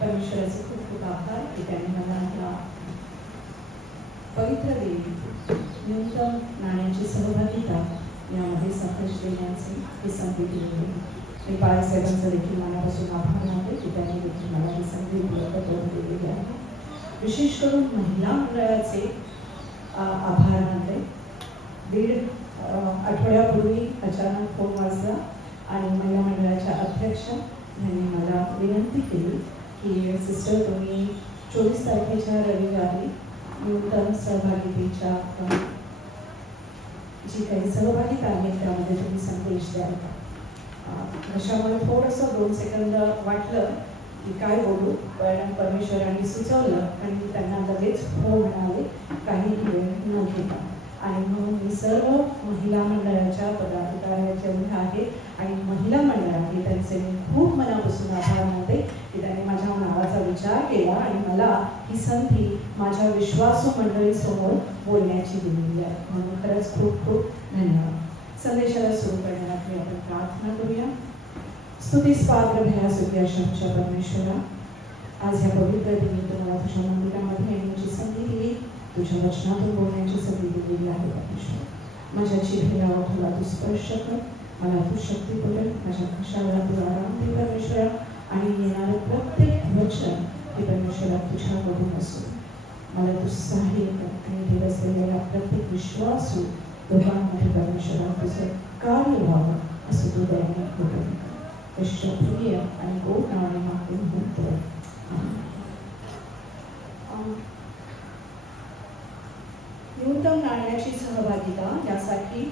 परमेश्वराचे खूप खूप आभार की त्याने मला या पवित्र वेळी न्यूनतम नाण्याची सहभागिता यामध्ये साक्ष देण्याचे ही संधी दिली. मी बाळासाहेबांचा देखील मनापासून आभार मानते की त्यांनी देखील मला ही संधी उपलब्ध करून दिलेली आहे. विशेष करून महिला मंडळाचे आभार मानते. 1.5 आठवड्यापूर्वी अचानक फोन वाजला आणि महिला मंडळाच्या अध्यक्ष यांनी मला विनंती केली की सिस्टर तुम्ही 24 तारखेच्या रविवारी नूतन सहभागितेच्या जी काही सहभागिता आहे त्यामध्ये तुम्ही संदेश द्याल का. अशामुळे थोडंसं 2 सेकंद वाटलं की काय बोलू, पण परमेश्वरांनी सुचवलं आणि त्यांना लगेच हो म्हणाले काहीही वेळ न घेता. आणि म्हणून मी सर्व महिला मंडळाच्या पदाधिकाऱ्याच्या आहे आणि महिला मंडळाने त्यांचे मी खूप मनापासून आभार मानते की त्यांनी माझ्या नावाचा विचार केला आणि मला ही संधी माझ्या विश्वासू मंडळीसमोर बोलण्याची दिलेली आहे. म्हणून खरंच खूप खूप धन्यवाद. संदेशाला सुरू करण्यासाठी आपण प्रार्थना करूया. स्तुतीस पात्र भयासुख्या शमच्या परमेश्वरा, आज ह्या पवित्र दिनी तुम्हाला तुझ्या मंदिरामध्ये येण्याची संधी दिली, तुझ्या वचनातून बोलण्याची संधी दिलेली आहे. परमेश्वर, माझ्या जिभेला तुला तू स्पर्श कर, मला तू शक्ती पुरव, माझ्या भाषाला तू आराम दे परमेश्वरा, आणि येणारं प्रत्येक वचन हे परमेश्वरा तुझ्याकडून असो. मला तू सहाय्य कर आणि देव असलेल्या प्रत्येक विश्वासू दोघांमध्ये परमेश्वरा तुझं कार्य व्हावं असं तू दयाने करून प्रिय आणि गोड नावाने मागून म्हणतो. न्यूनतम नाण्याची सहभागिता यासाठी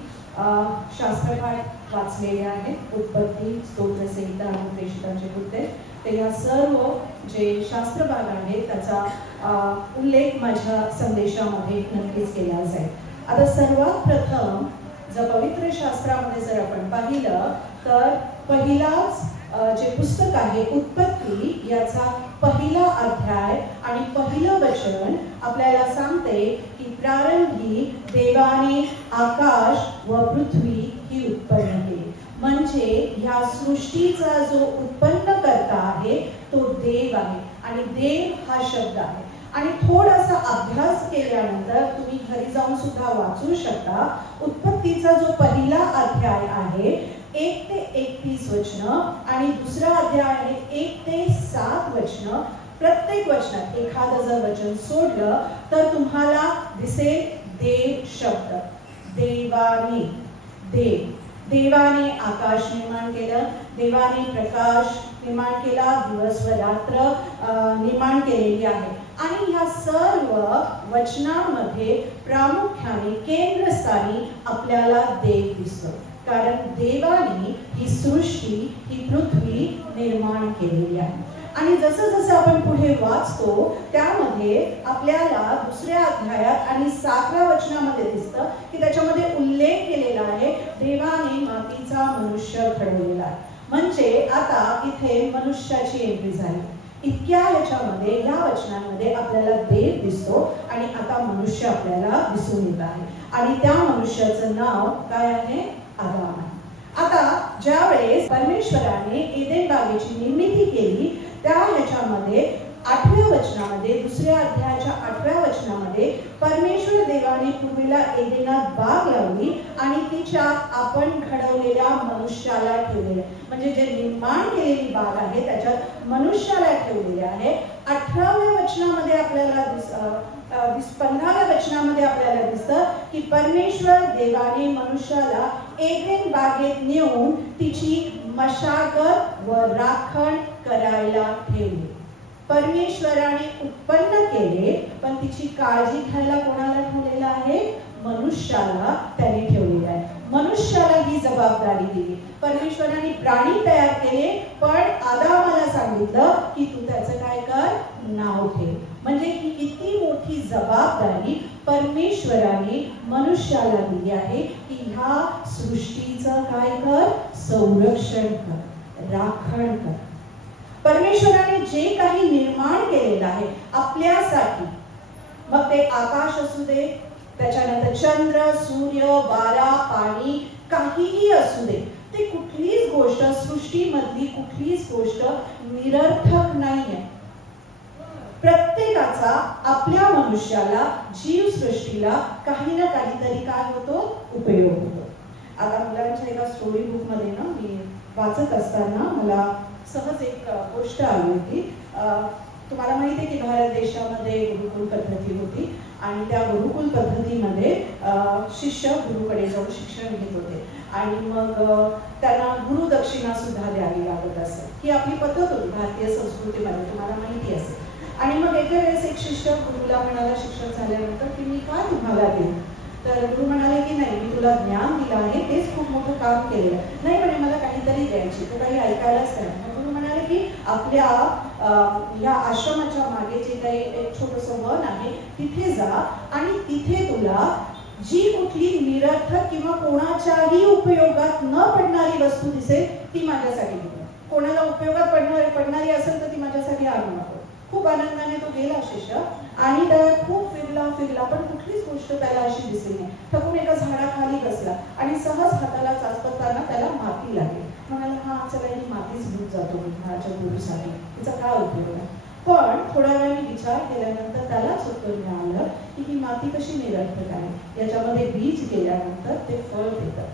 शास्त्रपाठ वाचलेले आहेत. उत्पत्ती, स्तोत्रसंहिता आणि प्रेषितांचे कृत्य, ते या सर्व जे शास्त्रभाग आहेत त्याचा उल्लेख माझ्या संदेशामध्ये नक्कीच केला जाईल. आता सर्वात प्रथम जर पवित्र शास्त्रामध्ये जर आपण पाहिलं तर पहिलाच जे पुस्तक आहे उत्पत्ती याचा पहिला अध्याय आणि पहिलं वचन आपल्याला सांगते की प्रारंभी देवाने आकाश व पृथ्वी ही उत्पन्न केली. म्हणजे ह्या सृष्टीचा जो उत्पन्न करता आहे तो देव आहे आणि देव हा शब्द आहे. आणि थोडासा अभ्यास केल्यानंतर तुम्ही घरी जाऊन सुद्धा वाचू शकता. उत्पत्तीचा जो पहिला अध्याय आहे 1 ते 31 वचनं आणि दुसरा अध्याय आहे 1 ते 7 वचनं. प्रत्येक वचनात एखादं जर वचन सोडलं तर तुम्हाला दिसेल देव शब्द. देवाने, देवाने आकाश निर्माण केलं, देवाने प्रकाश निर्माण केला, दिवस व रात्र निर्माण केलेली आहे. आणि ह्या सर्व वचनांमध्ये प्रामुख्याने केंद्रस्थानी आपल्याला देव दिसतो, कारण देवाने ही सृष्टी, ही पृथ्वी निर्माण केलेली आहे. आणि जसं जसं आपण पुढे वाचतो त्यामध्ये आपल्याला दुसऱ्या अध्यायात आणि 7व्या वचनामध्ये दिसतं की त्याच्यामध्ये उल्लेख केलेला आहे देवाने मातीचा मनुष्य घडवलेला आहे. म्हणजे आता इथे मनुष्याची एंट्री झाली. इतक्या ह्याच्यामध्ये या वचनांमध्ये आपल्याला देव दिसतो आणि आता मनुष्य आपल्याला दिसून येत आहे. आणि त्या मनुष्याचं नाव काय आहे? आदाम आहे. आता ज्यावेळेस परमेश्वराने एदेन बागेची निर्मिती केली त्या ह्याच्यामध्ये 8व्या वचनामध्ये, दुसऱ्या अध्यायाच्या 8व्या वचनामध्ये परमेश्वर देवाने पूर्वीला एदेनात बाग लावली आणि तिच्यात आपण घडवलेल्या मनुष्याला ठेवलेले. म्हणजे जे निर्माण केलेली बाग आहे त्याच्यात मनुष्याला ठेवलेले आहे. 18व्या वचनामध्ये आपल्याला 15व्या वचनामध्ये आपल्याला दिसतं की परमेश्वर देवाने मनुष्याला एदेन बागेत नेऊन तिची मशागत व राखण करायला ठेवले. परमेश्वराने उत्पन्न केले पण तिची काळजी घ्यायला कोणाला ठेवलेलं आहे? मनुष्याला त्याने ठेवलेलं आहे. मनुष्याला ही जबाबदारी दिली. परमेश्वराने प्राणी तयार केले पण आदामाला सांगितलं की तू त्याचं काय कर? नाव ठेव. म्हणजे ही किती मोठी जबाबदारी परमेश्वराने मनुष्याला दिली आहे की ह्या सृष्टीचं काय कर? संरक्षण कर, राखण कर. परमेश्वराने जे काही निर्माण केलेलं आहे आपल्यासाठी, मग ते आकाश असू दे, त्याच्यानंतर चंद्र, सूर्य, वारा, पाणी, काहीही असू दे, ते कुठलीच गोष्ट सृष्टीमधली कुठलीच गोष्ट निरर्थक नाहीये. प्रत्येकाचा आपल्या मनुष्याला, जीवसृष्टीला काही ना काहीतरी काय होतो, उपयोग होतो. आता मुलांच्या एका स्टोरी बुक मध्ये ना मी वाचत असताना मला सहज एक गोष्ट आली होती. तुम्हाला माहिती आहे की भारत देशामध्ये गुरुकुल पद्धती होती आणि त्या गुरुकुल पद्धतीमध्ये शिष्य गुरुकडे जाऊन शिक्षण घेत होते आणि मग त्यांना गुरुदक्षिणा सुद्धा द्यावी लागत असे. ही आपली पद्धत होती भारतीय संस्कृतीमध्ये, तुम्हाला माहिती असेल. आणि मग एका वेळेस एक शिष्य गुरुला म्हणाला शिक्षण झाल्यानंतर की मी काय तुम्हाला देऊ. तर गुरु म्हणाले की नाही, मी तुला ज्ञान दिलं आहे, तेच खूप मोठं काम केलेलं. नाही म्हणे, मला काहीतरी द्यायची, तू काही ऐकायलाच नाही. गुरु म्हणाले की आपल्या या आश्रमाच्या मागे जे काही एक छोटंसं वन आहे तिथे जा आणि तिथे तुला जी कुठली निरर्थक किंवा कोणाच्याही उपयोगात न पडणारी वस्तू दिसेल ती माझ्यासाठी घेऊन. कोणाला उपयोगात पडणारी असेल तर ती माझ्यासाठी आणू नको. खूप आनंदाने तो गेला शिष्य आणि त्याला खूप फिरला पण कुठलीच गोष्ट त्याला अशी दिसली नाही. थकून एका झाडाखाली बसला आणि सहज हाताला चाचपताना त्याला माती लागली. म्हणाला, हा चला ही मातीच घेऊन जातो मी माझ्या गुरुसाठी, तिचा काय उपयोग आहे. पण थोड्या वेळाने विचार केल्यानंतर त्यालाच उत्तर मिळालं की ही माती कशी निरर्थक आहे. याच्यामध्ये बीज गेल्यानंतर ते फळ देतं,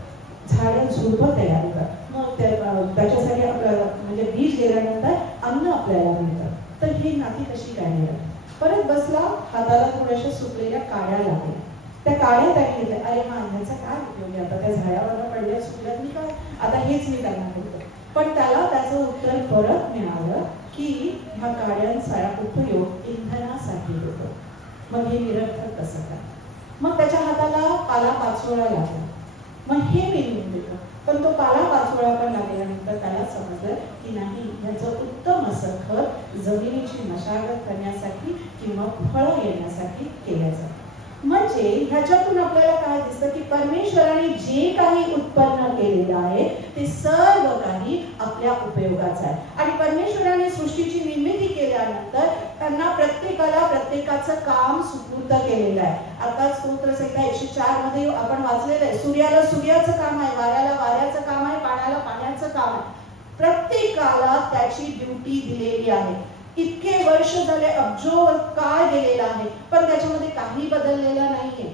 झाड झुडपं तयार होतात, मग त्याच्यासाठी आपल्याला म्हणजे बीज गेल्यानंतर अन्न आपल्याला मिळतं. तर ही माती कशी काय मिळत. परत बसला, हाताला थोड्याशा सुकलेल्या काड्या लागल्या. त्या काड्या त्याने घेतल्या. अरे हा, ह्याचा काय उपयोग आहे, आता त्या झाडावर पडल्या सुकल्यात मी काय, आता हेच मी त्यांना करतो. पण त्याला त्याचं उत्तर परत मिळालं की ह्या काड्यांचा उपयोग इंधनासाठी होतो. मग हे निरर्थक कसं काय. मग त्याच्या हाताला पाला पाचोळा लागला. मग हे मी लिहून देतो. पण तो पाला पाचोळा पण लागल्यानंतर त्याला समजलं की नाही, ह्याचं उत्तम असं खत जमिनीची मशागत करण्यासाठी किंवा फळं येण्यासाठी केलं जातं. म्हणजे ह्याच्यातून आपल्याला काय दिसतं की परमेश्वराने जे काही उत्पन्न केलेलं आहे ते सर्व काही आपल्या उपयोगाचं आहे. आणि परमेश्वराने सृष्टीची निर्मिती केल्यानंतर त्यांना प्रत्येकाला प्रत्येकाचं काम सुपूर्द केलेलं आहे. आता स्तोत्र संहिता 104 मध्ये आपण वाचलेलं आहे, सूर्याला सूर्याचं काम आहे, वाऱ्याला वाऱ्याचं काम आहे, पाण्याला पाण्याचं काम आहे. प्रत्येकाला त्याची ड्युटी दिलेली आहे. इतके वर्ष झाले, अब्जो काळ गेलेला आहे, पण त्याच्यामध्ये काही बदललेलं नाहीये.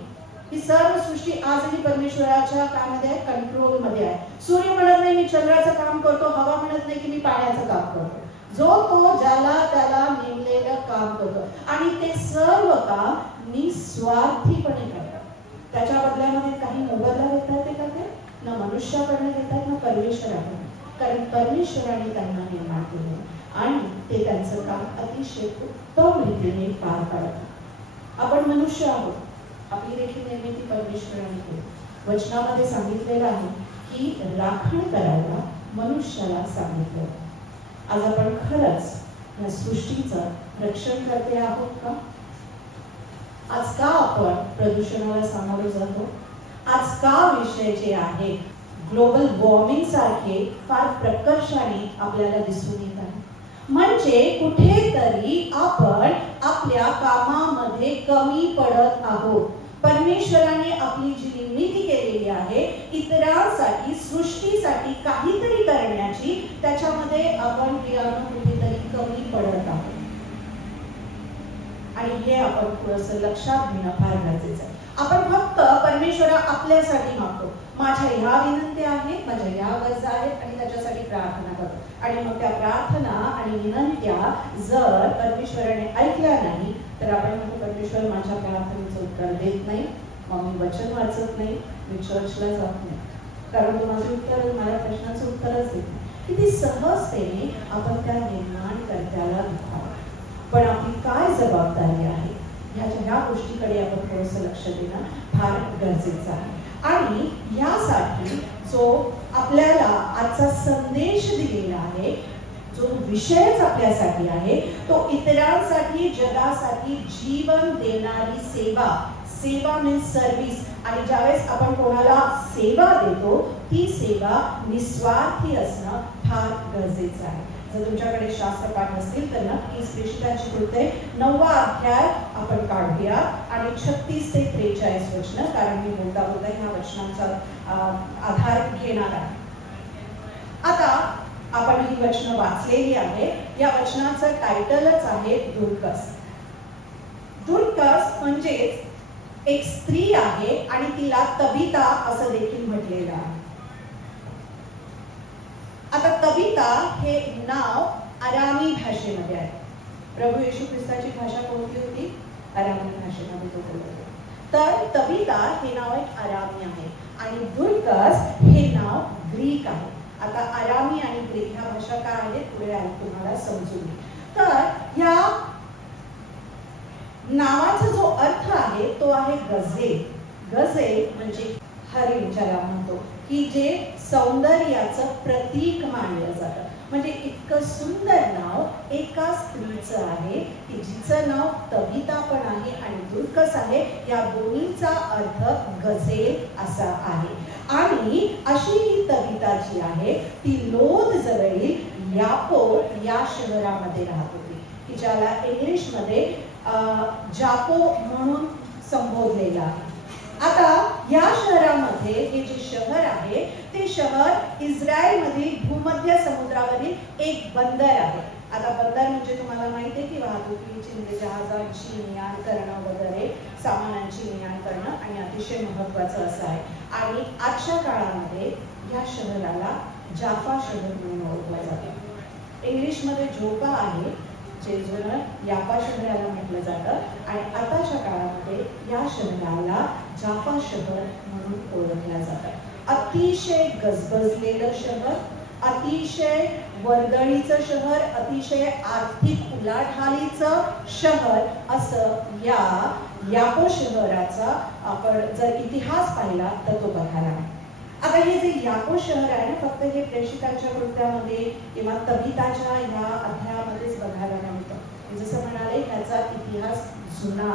ही सर्व सृष्टी आजही परमेश्वराच्या कामामध्ये आहे, कंट्रोल मध्ये आहे. सूर्य म्हणत नाही मी चंद्राचं काम करतो, हवा म्हणत नाही की मी पाण्याचं काम करतो. जो तो ज्याला त्याला नेमलेलं काम करतो आणि ते सर्व काम निस्वार्थीपणे करतात. त्याच्या बदल्यामध्ये काही मोबदला देतात ते का ते ना मनुष्याकडनं देतात ना परमेश्वराकडनं. कारण परमेश्वराने त्यांना निर्माण केले आणि ते त्यांचं काम अतिशय उत्तम रीतीने पार पाडतात. आपण मनुष्य आहोत, आपली देखील निर्मिती परमेश्वराने केली. वचनामध्ये सांगितलेलं आहे की राखण करायला मनुष्याला सांगितलं. आज आपण खरंच या सृष्टीचं रक्षण करते आहोत का. आज का आपण प्रदूषणाला सामोरं जातो. आज का विषय जे आहे ग्लोबल वॉर्मिंग सारखे फार प्रकर्षाने आपल्याला दिसून येत आहे. म्हणजे कुठेतरी आपण आपल्या कामामध्ये कमी पडत आहोत. परमेश्वराने आपली जी निर्मिती केलेली आहे इतरांसाठी, सृष्टीसाठी काहीतरी करण्याची, त्याच्यामध्ये आपण कुठेतरी कमी पडत आहोत. आणि हे आपण थोडंसं लक्षात घेणं फार गरजेचं आहे. आपण फक्त परमेश्वरा आपल्यासाठी मागतो, माझ्या ह्या विनंत्या आहेत, माझ्या ह्या गरजा आहेत आणि त्याच्यासाठी प्रार्थना करतो. आणि मग त्या प्रार्थना आणि विनंत्या जर परमेश्वराने ऐकल्या नाही तर आपण म्हणतो परमेश्वर माझ्या प्रार्थनेचं उत्तर देत नाही, मग मी वचन वाचत नाही, मी चर्चला जात नाही, कारण तो माझं उत्तर, माझ्या प्रश्नाचं उत्तरच देत नाही. किती सहजतेने आपण त्या निर्माणकर्त्याला दुखावतो. पण आपली काय जबाबदारी आहे ह्या गोष्टीकडे आपण थोडंसं लक्ष देणं फार गरजेचं आहे. आणि यासाठी जो आपल्याला आजचा संदेश दिलेला आहे, जो विषयच आपल्यासाठी आहे, तो इतरांसाठी, जगासाठी जीवन देणारी सेवा. सेवा मीन्स सर्व्हिस. आणि ज्यावेळेस आपण कोणाला सेवा देतो ती सेवा निस्वार्थी असणं फार गरजेचं आहे. जर तुमच्याकडे शास्त्रपाठ असतील तर नक्कीच प्रेषितांची कृत्ये 9वा अध्याय आपण काढूया आणि 36 ते 43 वचन, कारण मी बोलता बोलता ह्या वचनांचा आधार घेणार आहे. आता आपण ही वचनं वाचलेली आहे. या वचनाचं टायटलच आहे दुर्गस. दुर्कस म्हणजेच एक स्त्री आहे आणि तिला तबिता असं देखील म्हटलेलं आहे. आता तबिता हे नाव अरामी भाषेमध्ये आहे. प्रभू येशू ख्रिस्ताची भाषा कोणती होती? अरामी भाषेमध्ये तो बोलत होता. तर तबिता हे नाव एक अरामी आहे आणि दुर्कस हे नाव ग्रीक आहे. आता अरामी आणि ग्रीक ह्या भाषा काय आहेत पुढे तुम्हाला समजून येईल. तर ह्या नावाचा जो अर्थ आहे तो आहे गजेल. गजेल म्हणजे हरिण ज्याला म्हणतो की जे सौंदर्याचं प्रतीक मानलं जातं. म्हणजे इतकं सुंदर नाव एका स्त्रीचं आहे की जिचं नाव तबिता पण आहे आणि दुर्कस आहे. या दोन्हीचा अर्थ गजेल असा आहे. आणि अशी ही तबिता जी आहे ती लोद जवळील याफो या शहरामध्ये राहत होती की ज्याला इंग्लिशमध्ये जापो म्हणून संबोधलेलं आहे. आता या शहरामध्ये हे जे शहर आहे ते शहर इस्रायलमधील भूमध्य समुद्रावरील एक बंदर आहे. आता बंदर म्हणजे तुम्हाला माहिती आहे की वाहतुकीची म्हणजे जहाजांची ने-आण करणं वगैरे सामानांची ने-आण करणं आणि अतिशय महत्त्वाचं असं आहे. आणि आजच्या काळामध्ये या शहराला जाफा शहर म्हणून ओळखलं जातं. इंग्लिशमध्ये जोपा आहे जे जुनं याफा शहराला म्हटलं जातं आणि आताच्या काळामध्ये या शहराला जाफा शहर म्हणून ओळखलं जातं. अतिशय गजबजलेलं शहर, अतिशय वर्दळीचं शहर, अतिशय आर्थिक उलाढालीचं शहर असं या याफो शहराचा आपण जर इतिहास पाहिला तर तो बघायला मिळतो. आता हे जे याफो शहर आहे ना फक्त हे प्रेषितांच्या कृत्यामध्ये किंवा तबिताच्या ह्या अध्यायामध्येच बघायला मिळतं. जसं म्हणाले ह्याचा इतिहास जुना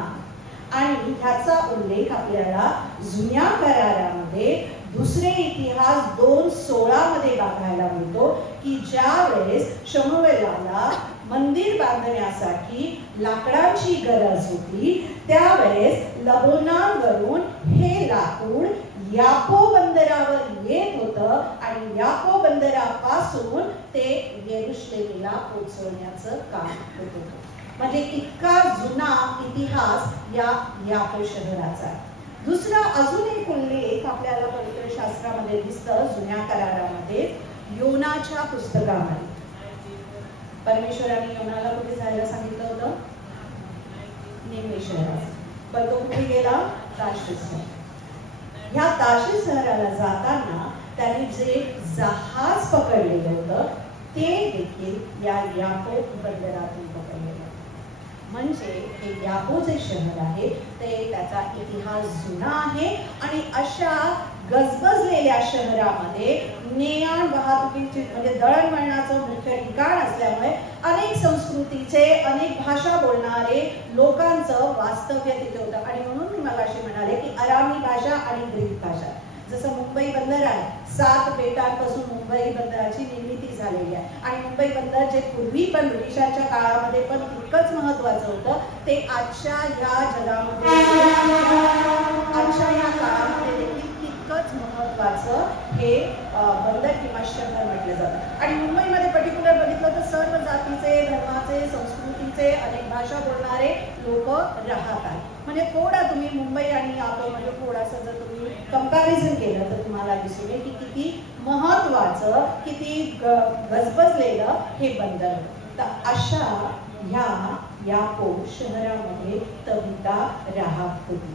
आणि ह्याचा उल्लेख आपल्याला जुन्या करारामध्ये दुसरे इतिहास 2:16 मध्ये बघायला मिळतो की ज्या वेळेस शमूएलाला मंदिर बांधण्यासाठी लाकडांची गरज होती त्यावेळेस लबोनावरून हे लाकूड याफो बंदरावर येत होतं आणि याफो बंदरापासून ते येरुशलेमला पोहोचवण्याचं काम होत होतं. म्हणजे इतका जुना इतिहास या याफो शहराचा आहे. दुसरा अजून एक उल्लेख आपल्याला पवित्र शास्त्रामध्ये दिसतं जुन्या करारामध्ये योनाच्या पुस्तकामध्ये. परमेश्वराने योनाला कुठे जायला सांगितलं होतं? निनवे शहरात. पण तो कुठे गेला? तार्शीश. ह्या तार्शीश शहराला जाताना त्यांनी जे जहाज पकडलेलं होतं ते देखील या याफो बंदरातून पकडलेलं. म्हणजे हे याफो जे शहर आहे ते त्याचा इतिहास जुना आहे आणि अशा गजबजलेल्या शहरामध्ये ने-आण वाहतुकीची म्हणजे दळणवळणाचं मुख्य ठिकाण असल्यामुळे अनेक संस्कृतीचे अनेक भाषा बोलणारे लोकांचं वास्तव्य तिथे होतं. आणि म्हणून मी मगाशी म्हणाले की अरामी भाषा आणि ग्रीक भाषा. जसं मुंबई बंदर आहे 7 बेटांपासून मुंबई बंदराची निर्मिती झालेली आहे आणि मुंबई बंदर जे पूर्वी पण ब्रिटिशांच्या काळामध्ये पण तितकंच महत्त्वाचं होतं ते आजच्या या जगामध्ये आजच्या या काळामध्ये देखील तितकंच महत्त्वाचं हे बंदर किंवा शहर म्हटलं जातं. आणि मुंबईमध्ये पर्टिक्युलर बघितलं तर सर्व जातीचे धर्माचे संस्कृतीचे अनेक भाषा बोलणारे लोक राहत आहेत. म्हणजे थोडा तुम्ही मुंबई आणि याफोमध्ये थोडासा जर तुम्ही कंपॅरिझन केलं तर तुम्हाला दिसून येईल की किती महत्त्वाचं किती गजबजलेलं हे बंदर. तर अशा ह्या याफो शहरामध्ये तबिता राहत होती.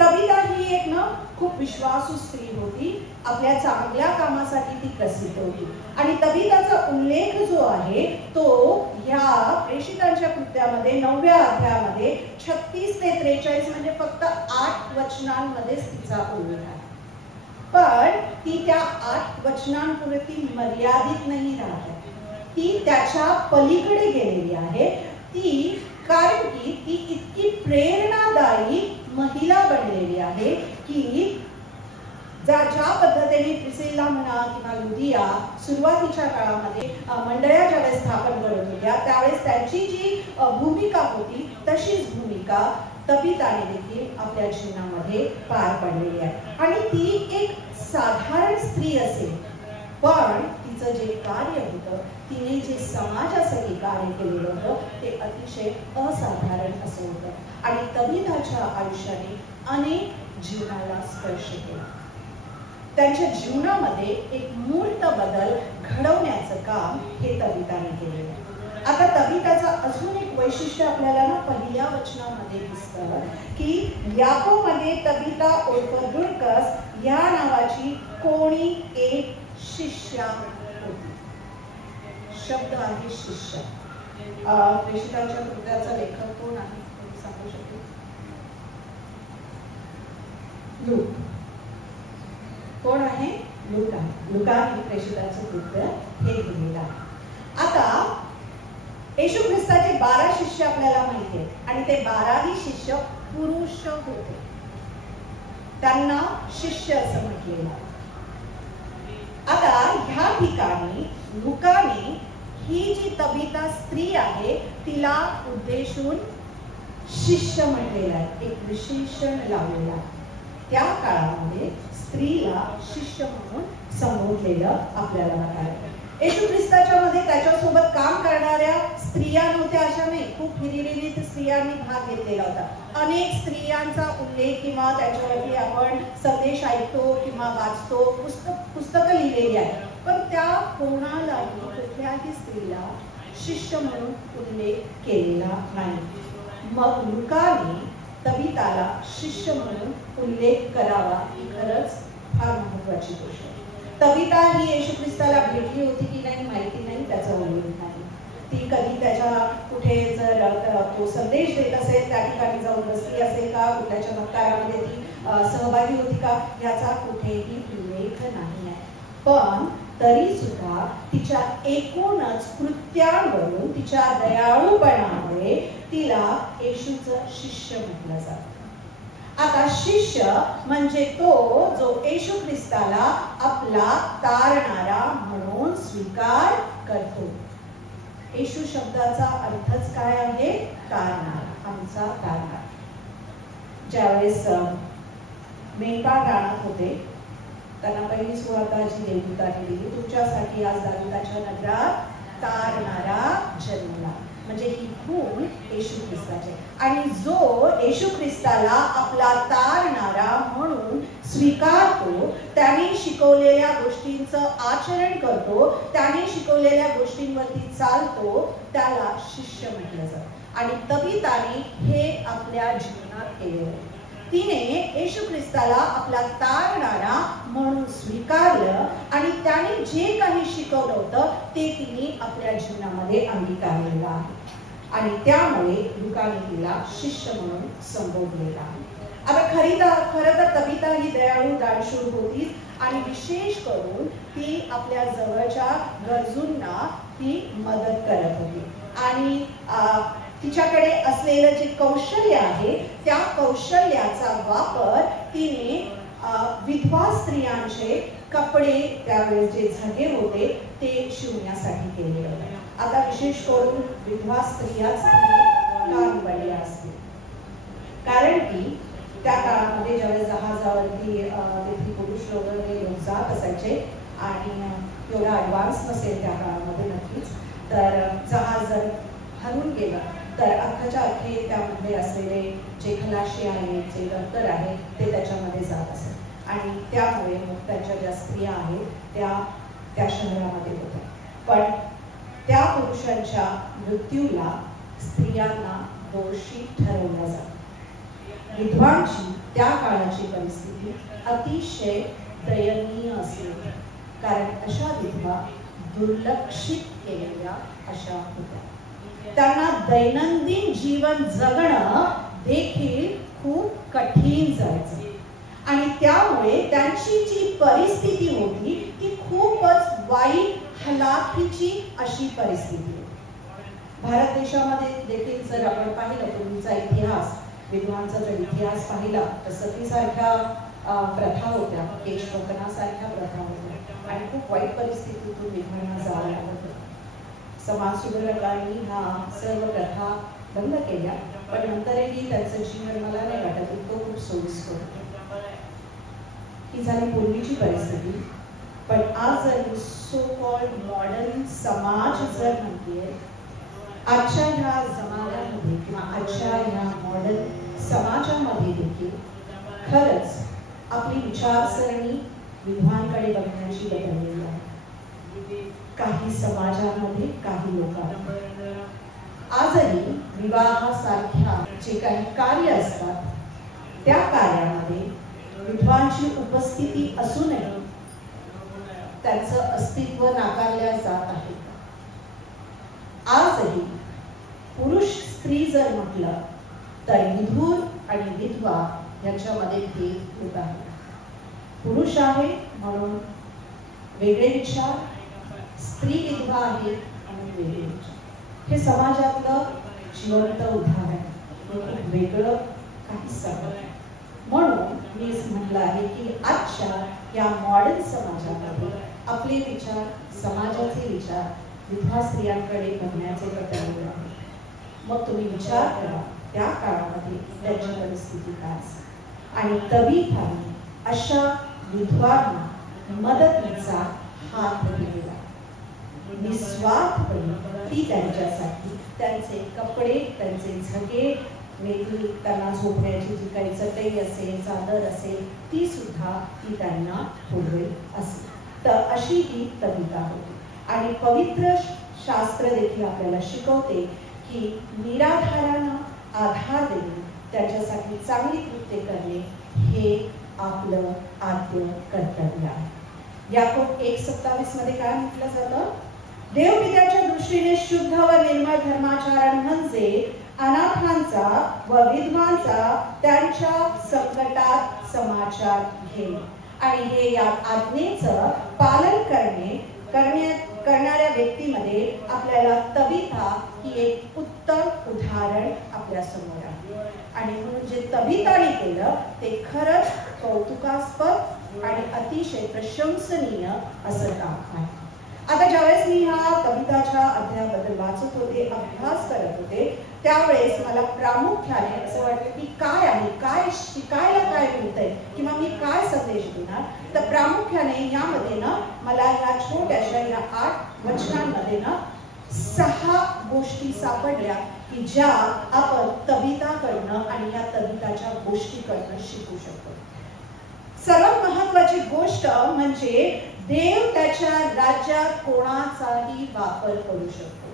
तबिता ही एक ना खूप विश्वासू स्त्री होती. आपल्या चांगल्या कामासाठी ती प्रसिद्ध होती आणि तबिताचा उल्लेख जो आहे तो ह्या प्रेषितांच्या कृत्यामध्ये 9व्या अध्यायामध्ये 36 ते 43 म्हणजे फक्त 8 वचनांमध्येच तिचा उल्लेख आहे. पण ती त्या 8 वचनांपुरती मर्यादित नाही राहत. ती त्याच्या पलीकडे गेलेली आहे. ती कारण की ती इतकी प्रेरणादायी महिला बनलेली आहे की ज्या पद्धतीने प्रिसिल्ला म्हणा किंवा लुदिया सुरुवातीच्या काळामध्ये मंडळ्या ज्यावेळेस स्थापन करत होत्या त्यावेळेस त्यांची जी भूमिका होती तशीच भूमिका तबिताने देखील आपल्या जीवनामध्ये पार पाडलेली आहे. आणि ती एक साधारण स्त्री असेल पण तिचं जे कार्य होतं, तिने जे समाजासाठी कार्य केलेलं होतं ते अतिशय असाधारण असं होतं आणि तबिताच्या आयुष्याने अनेक जीवनाला स्पर्श केला. त्यांच्या जीवनामध्ये एक मूर्त बदल घडवण्याचं काम हे तबिताने केलेलं. आता तबिताचं अजून एक वैशिष्ट्य आपल्याला ना पहिल्या वचनामध्ये दिसतं की याकोबमध्ये तबिता उर्फ दुर्कस या नावाची कोणी एक शिष्या होती. शब्द आहे शिष्य. प्रेषितांच्या कृत्याचा लेखक कोण आहे सांगू शकतो? लूक. कोण आहे? लूक आहे. लुकाने प्रेषितांचं कृत्य हे लिहिलेलं आहे. आता येशू ख्रिस्ताचे 12 शिष्य आपल्याला माहिती आहेत आणि ते 12ही शिष्य पुरुष होते. त्यांना शिष्य असं म्हटलेलं. आता ह्या ठिकाणी लुकाने ही जी तबिता स्त्री आहे तिला उद्देशून शिष्य म्हटलेलं आहे, एक विशेषण लावलेलं आहे. त्या काळामध्ये स्त्रीला शिष्य म्हणून संबोधलेलं आपल्याला बघायला. येशू ख्रिस्ताच्या मध्ये त्याच्यासोबत काम करणाऱ्या स्त्रिया नव्हत्या अशा नाही, खूप हिरिरीत स्त्रियांनी भाग घेतलेला होता. अनेक स्त्रियांचा उल्लेख किंवा त्याच्यावरती आपण संदेश ऐकतो किंवा वाचतो, पुस्तकं लिहिलेली आहेत, पण त्या कोणालाही कुठल्याही स्त्रीला शिष्य म्हणून उल्लेख केलेला नाही. मग लुकाने तबिताला शिष्य म्हणून उल्लेख करावा ही खरंच फार महत्वाची गोष्ट आहे. तबिता ही येशू ख्रिस्ताला भेटली होती की नाही माहिती नाही, त्याचा उल्लेख नाही. ती कधी त्याच्या कुठे जर तो संदेश देत असेल त्या ठिकाणी जाऊन बसली असेल का, कुठल्या चमत्कारामध्ये ती सहभागी होती का, याचा कुठेही उल्लेख नाही आहे. पण तरी सुद्धा तिच्या एकूणच कृत्यांवरून, तिच्या दयाळूपणामुळे तिला येशूचं शिष्य म्हटलं जातं. आता शिष्य म्हणजे तो जो येशू ख्रिस्ताला आपला तारणारा म्हणून स्वीकार करतो. येशू शब्दाचा अर्थच काय आहे? तारणारा, आमचा तारणारा. ज्यावेळेस मेंढपाळ रानात होते त्यांना पहिली सुवार्ता जी देवदूताने दिली, तुमच्यासाठी आज दाविदाच्या नगरात तारणारा जन्मला. म्हणजे ही खूण येशू ख्रिस्ताचे. आणि जो येशू ख्रिस्ताला आपला तारणारा म्हणून स्वीकारतो, त्याने शिकवलेल्या गोष्टींचं आचरण करतो, त्याने शिकवलेल्या गोष्टींवरती चालतो, त्याला शिष्य म्हटलं जातं. आणि तबिताने हे आपल्या जीवनात केलं. तिने येशू ख्रिस्ताला आपला तारणारा म्हणून स्वीकारलं आणि त्याने जे काही शिकवलं होतं ते तिने आपल्या जीवनामध्ये अंगीकारलेलं आहे आणि त्यामुळे लुकाने तिला शिष्य म्हणून संबोधलेलं आहे. आता खरं तर तबिता ही दयाळू दानशूर होती आणि विशेष करून ती आपल्या जवळच्या गरजूंना ही मदत करत होती आणि तिच्याकडे असलेलं जे कौशल्य आहे त्या कौशल्याचा वापर तिने विधवा स्त्रियांचे कपडे, त्यावेळेस जे झगे होते ते शिवण्यासाठी केले होते. आता विशेष करून विधवा स्त्रियाच काम बळी असते, कारण की त्या काळामध्ये ज्यावेळेस जहाजावरती तेथील पुरुष वगैरे लोक जात असायचे आणि एवढा ॲडव्हान्स नसेल त्या काळामध्ये नक्कीच, तर जहाज जर हरून गेलं तर अख्खाच्या अख्खे त्यामध्ये असलेले जे खलाशी आहेत, जे दप्तर आहेत ते त्याच्यामध्ये जात असत आणि त्यामुळे मग त्यांच्या ज्या स्त्रिया आहेत त्या शहरामध्ये होत्या. पण त्या पुरुषांच्या मृत्यूला स्त्रियांना दोषी ठरवलं जातं. विधवांची त्या काळाची परिस्थिती अतिशय दयनीय असली, कारण अशा विधवा दुर्लक्षित केलेल्या अशा होत्या. त्यांना दैनंदिन जीवन जगणं देखील खूप कठीण जायचं आणि त्यामुळे त्यांची जी परिस्थिती होती ती खूपच वाईट हलाखीची अशी परिस्थिती होती. भारत देशामध्ये देखील जर आपण पाहिलं पूर्वीचा इतिहास, विधवांचा जर इतिहास पाहिला तर सतीसारख्या प्रथा होत्या, केशवकनासारख्या प्रथा होत्या आणि खूप वाईट परिस्थितीतून विधवांना जावं लागत होतं. समाज सुधारकांनी ह्या सर्व प्रथा बंद केल्या, पण नंतरही त्यांचं जीवन मला नाही वाटत इतकं खूप सोयीस्कर होतं. ही झाली पूर्वीची परिस्थिती. पण आज जर सो कॉल्ड मॉडर्न समाज जर म्हणते, आजच्या ह्या जमान्यामध्ये किंवा आजच्या ह्या मॉडर्न समाजामध्ये देखील खरंच आपली विचारसरणी विद्वांकडे बघण्याची बदललेली आहे. काही समाजामध्ये, काही लोकांमध्ये आजही विवाहासारख्या जे काही कार्य असतात त्या कार्यामध्ये विद्वांची उपस्थिती असूनही त्यांचं अस्तित्व नाकारले जात आहे. आजही पुरुष स्त्री जर म्हटलं तर विधूर आणि विधवा यांच्यामध्ये भेद होत आहे. पुरुष आहे म्हणून वेगळे विचार, स्त्री विधवा आहे म्हणून वेगळे विचार. हे समाजातलं जिवंत उदाहरण, वेगळं काही सगळं. म्हणून मी म्हटलं आहे की आजच्या या मॉडर्न समाजामध्ये आपले विचार, समाजाचे विचार विधवा स्त्रियांकडे बघण्याचे बदलले आहे. मग तुम्ही विचार करा त्या काळामध्ये त्यांची परिस्थिती काय असेल. आणि तबीताने अशा विधवांना मदतीचा हात दिलेला. निस्वार्थपणे ती त्यांच्यासाठी त्यांचे कपडे, त्यांचे झगे, वेगळी त्यांना झोपण्याची जी काही चटई असेल, चादर असेल, ती सुद्धा ती त्यांना पुरवेल असेल. तर अशी ही तबिता होती. आणि पवित्र शास्त्र देखील आपल्याला शिकवते की निराधारांना आधार देणे, त्यांच्यासाठी चांगली कृत्य करणे हे आपलं आद्य कर्तव्य आहे. याकोब 1:27 मध्ये काय म्हटलं जातं? देवपित्याच्या दृष्टीने शुद्ध व निर्मळ धर्माचरण म्हणजे अनाथांचा व विधवांचा त्यांच्या संकटात समाचार घेणे. आणि हे या आज्ञेचं पालन करणाऱ्या व्यक्तीमध्ये आपल्याला तबिता ही एक उत्तम उदाहरण आपल्या समोर आहे. आणि म्हणून जे तबिताने केलं ते खरंच कौतुकास्पद आणि अतिशय प्रशंसनीय असं काम आहे. आता ज्यावेळेस मी ह्या कविताच्या अध्यायाबद्दल वाचत होते, अभ्यास करत होते, त्यावेळेस मला प्रामुख्याने असं वाटलं की काय आहे, काय शिकायला काय मिळतंय किंवा मी काय संदेश देणार. तर प्रामुख्याने यामध्ये ना मला या छोट्याशा या 8 वचनांमध्ये ना 6 गोष्टी सापडल्या की ज्या आपण तबिताकडनं आणि या तबिताच्या गोष्टीकडनं शिकू शकतो. सर्वात महत्वाची गोष्ट म्हणजे देव त्याच्या राज्यात कोणाचाही वापर करू शकतो,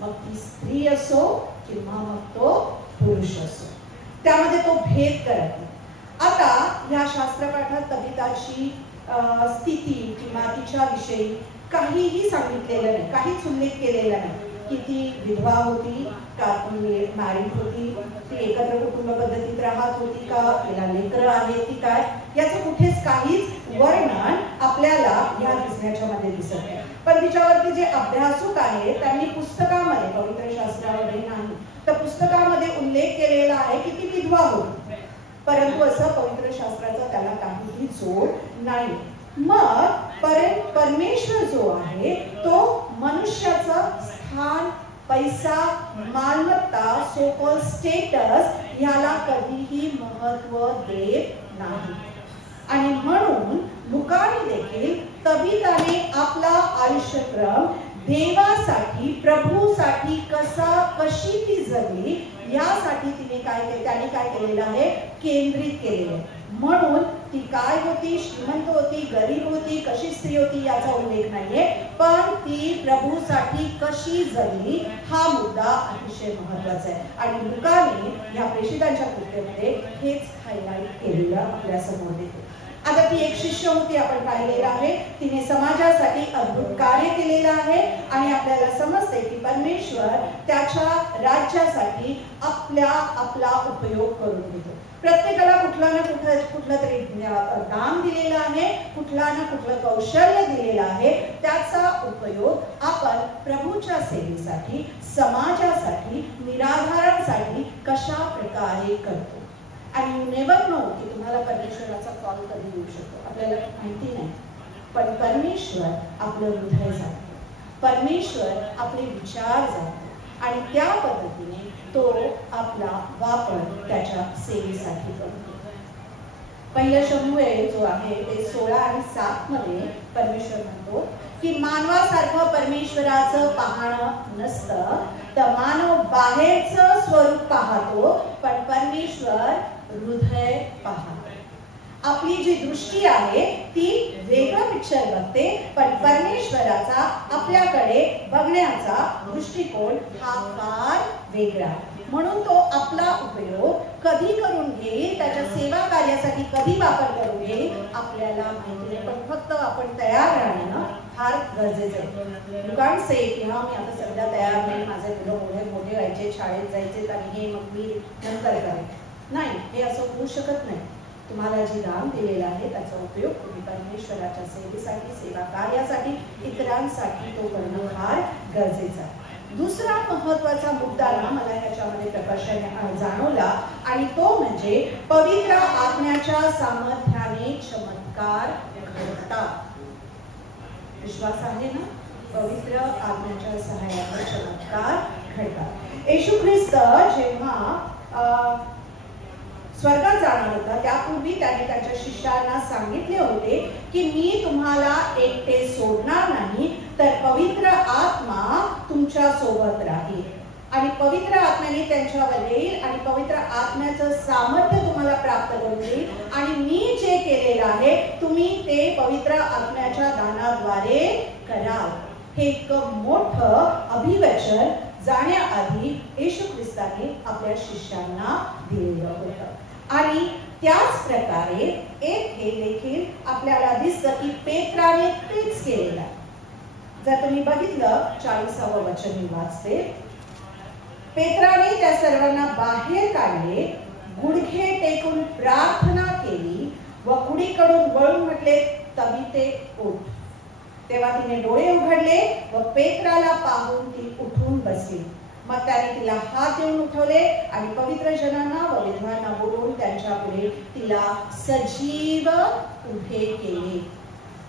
मग ती स्त्री असो किंवा मग तो पुरुष असो, त्यामध्ये तो भेद करत नाही. आता या शास्त्रपाठात तबिताची स्थिती किंवा तिच्याविषयी काहीही सांगितलेलं नाही, काहीच उल्लेख केलेला नाही की ती विधवा होती का, ती मॅरिड होती, ती एकत्र कुटुंब पद्धतीत राहत होती का, तिला लेकरं आहेत की काय, याचं कुठेच काहीच वर्णन आपल्याला या दिसण्याच्या मध्ये दिसत नाही. पण तिच्यावरती जे अभ्यासक आहेत त्यांनी पुस्तकामध्ये, पवित्र शास्त्रामध्ये नाही तर पुस्तकामध्ये उल्लेख केलेला आहे की ती विधवा होती, परंतु असं पवित्र शास्त्राचा त्याला काहीही जोड नाही. मग परमेश्वर जो आहे तो मनुष्याचा स्थान, पैसा, मालमत्ता, सो कॉल्ड स्टेटस याला कधीही महत्व देत नाही. आणि म्हणून लुकाने देखील तबिताने आपला आयुष्यक्रम देवासाठी, प्रभूसाठी कशी ती जगली यासाठी त्याने काय केलेलं आहे, केंद्रित केलेलं आहे. म्हणून ती काय होती, श्रीमंत होती, गरीब होती, कशी स्त्री होती याचा उल्लेख नाहीये, पण ती प्रभूसाठी कशी जगली हा मुद्दा अतिशय महत्वाचा आहे. आणि लुकाने या प्रेषितांच्या कृत्यामध्ये हेच हायलाइट केलेलं आपल्या समोर देते. आता ती एक शिष्य होती, आपण पाहिलेलं आहे, तिने समाजासाठी अद्भुत कार्य केलेलं आहे आणि आपल्याला समजते की परमेश्वर त्याच्या राज्यासाठी आपला उपयोग करून घेतो. प्रत्येकाला कुठला ना कुठलं तरी काम दिलेलं आहे, कुठला ना कुठलं कौशल्य दिलेलं आहे, त्याचा उपयोग आपण प्रभूच्या सेवेसाठी, समाजासाठी, निराधारांसाठी कशा प्रकारे करतो. आणि यू नेवर नो की तुम्हाला परमेश्वराचा कॉल कधी येऊ शकतो, आपल्याला माहिती नाही. पण परमेश्वर आपलं हृदय जाणतो, परमेश्वर आपले विचार जाणतो आणि त्या पद्धतीने तो आपला वापर त्याच्या सेवेसाठी करतो. पहिलं शमूएल जो आहे ते 16 आणि 7 मध्ये परमेश्वर म्हणतो की मानवासारखं परमेश्वराचं पाहणं नसतं, तर मानव बाहेरचं स्वरूप पाहतो, पण परमेश्वर हृदय पाहतो. आपली जी दृष्टी आहे ती वेगळं पिक्चर बघते, पण परमेश्वराचा आपल्याकडे बघण्याचा दृष्टिकोन हा फार वेगळा. म्हणून तो आपला उपयोग कधी करून घेईल, त्याच्या सेवा कार्यासाठी कधी वापर करून घेईल आपल्याला माहिती नाही, पण फक्त आपण तयार राहणं फार गरजेचं आहे. दुकान से की हा मी आता सध्या तयार नाही, माझे मुलं मोठे व्हायचे, शाळेत जायचे, आणि हे मग मी नंतर करेन. नाही, हे असं होऊ शकत नाही. तुम्हाला जे दान दिलेलं आहे त्याचा उपयोग तुम्ही परमेश्वराच्या सेवेसाठी, सेवा कार्यासाठी, इतरांसाठी तो करणं फार गरजेचं आहे. दुसरा महत्वाचा मुद्दा ना मला ह्याच्यामध्ये प्रकर्षाने जाणवला, आणि तो म्हणजे पवित्र आत्म्याच्या सामर्थ्याने चमत्कार घडतात. विश्वास आहे ना? पवित्र आत्म्याच्या सहाय्याने चमत्कार घडतात. येशू ख्रिस्त जेव्हा स्वर्गात जाणार होता त्यापूर्वी त्याने त्याच्या शिष्यांना सांगितले होते की मी तुम्हाला एकटे सोडणार नाही, तर पवित्र आत्मा तुमच्या सोबत राहील आणि पवित्र आत्म्याने त्यांच्यावर येईल आणि पवित्र आत्म्याचं सामर्थ्य तुम्हाला प्राप्त करून देईल, आणि मी जे केलेलं आहे तुम्ही ते पवित्र आत्म्याच्या दानाद्वारे कराल. हे एक मोठं अभिवचन जाण्याआधी येशू ख्रिस्ताने आपल्या शिष्यांना दिलेलं होतं. आणि त्याच प्रकारे एक हे देखील आपल्याला दिसतं की पेत्राने तेच केलेलं आहे. जर तुम्ही बघितलं 40वे वचन मी वाचते. पेत्राने त्या सर्वांना बाहेर काढले, गुडघे टेकून प्रार्थना केली व कुडीकडून वळून म्हटले, तबीते उठ. तेव्हा तिने डोळे उघडले व पेत्राला पाहून ती उठून बसली. मग त्याने तिला हात देऊन उठवले आणि पवित्र जनांना व विधवांना बोलवून त्यांच्या पुढे तिला सजीव उभे केले.